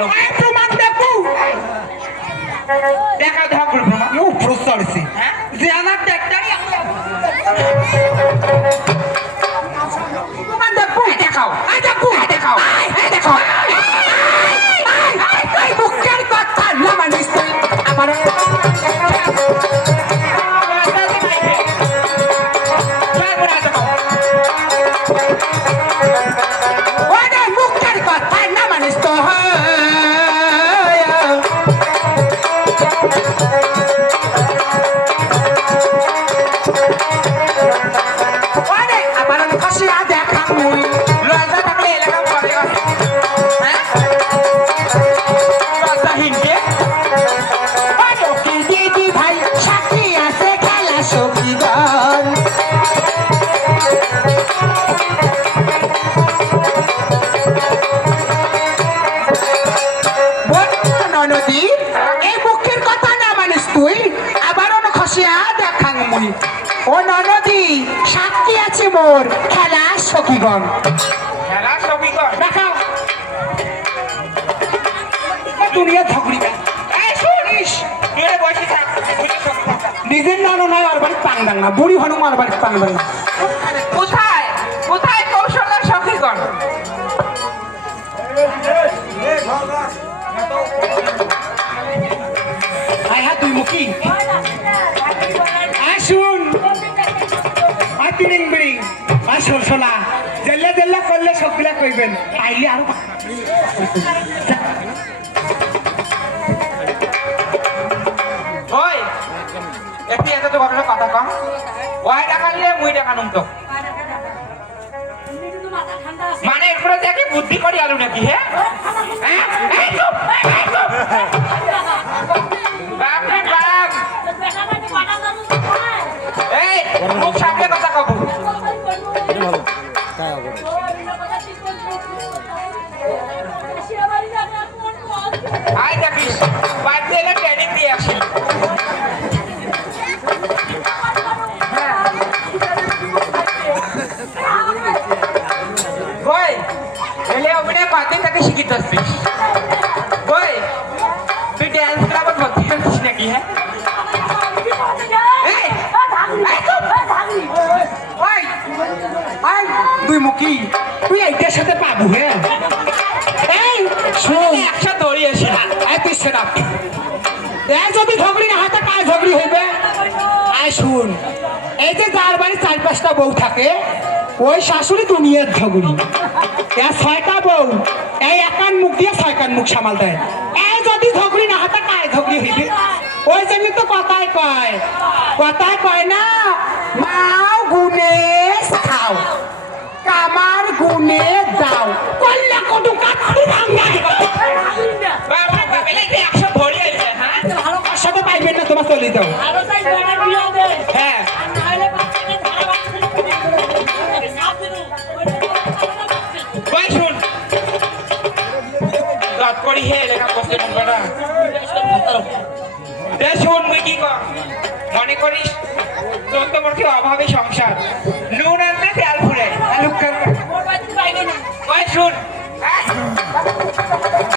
ভালো প্রমাণ দেখো দেখা ধাকুর প্রমাণ ও প্রস্তারিছি হ্যাঁ যে আমার ট্যাক্টরি প্রমাণ দেখো দেখাও দেখো দেখাও দেখো মুখের কথা না মানিস তুই আমার মুখের কথা না মানিস তো আবার খসিয়া দেখা লজ্জা থাকলে এলাকা করে হ্যাঁ লজ্জাহীনকে দিদি ভাই সাথী আছে খেলা সবজি গান নদী এই মুখের কথা না মানিস তুই আবার অন্য খসিয়া দেখাং মুই ও নদী সাক্ষী আছে মোর খেলা সখীগণ খেলা সবই কর দেখাও দুনিয়া ঝগড়ি এই শুনিস তুই বসে থাক নিজের নানো নয় ওর বাড়ির পাংদাং না বুড়ি হনুম ওর বাড়ির পাংদাং না কোথায় কোথায় কৌশলের সখীগণ আয় হ্যাঁ তুই মুখী আসুন তিনিং বিড়ি আর সরসলা জেল্লা জেল্লা করলে সবগুলা কইবেন আইলে আরো ওই একটি এত তো ভাবলে কথা কম ওই টাকা নিলে মুই টাকা নুম তো মানে এরপরে দেখে বুদ্ধি করি আলু নাকি হ্যাঁ হ্যাঁ? এই চুপ, এই চুপ। বাপ রে বাপ। এই মুখ সামনে কথা কব আয় দেখিস বাইক দিয়ে ট্রেনিং দিয়ে আসি কই এলে অভিনয় কতদিন থেকে শিখিতে আসছিস কই তুই ড্যান্স ক্লাবে ভর্তি হচ্ছিস নাকি হ্যাঁ এই, এই চুপ। ওই আই তুই মুখী তুই এইটার সাথে পাবো হ্যাঁ এই শোন একসাথে দৌড়িয়ে আসি না এই তুই সেটা এই যদি ঝগড়ি না হয় তা কার ঝগড়ি হইবে আয় শুন এই যে যার বাড়ি 4-5টা বউ থাকে ওই শাশুড়ি দুনিয়ার ঝগড়ি এর 6টা বউ এই একান মুখ দিয়ে 6 কান মুখ সামাল দেয় এই যদি ঝগড়ি না হয় তা কার ঝগড়ি হইবে ওই জন্য তো কথায় কয় না মাও গুনে খাও কামার গুনে দাও কল্লা কদু কাটতে রান্না বাপ রে বাপ, এলে তুই 100 ধরে আইলে হ্যাঁ ভালো কার সাথে পাইবেন না তোমার চলে যাও হ্যাঁ কই শুন রাত করি হে লেখা বসে মুখটা দে শুন মুই কি কর মনে করিস তোর তো মোর কি অভাবে সংসার নুন আনতে তেল ফুরে আলু কই শুন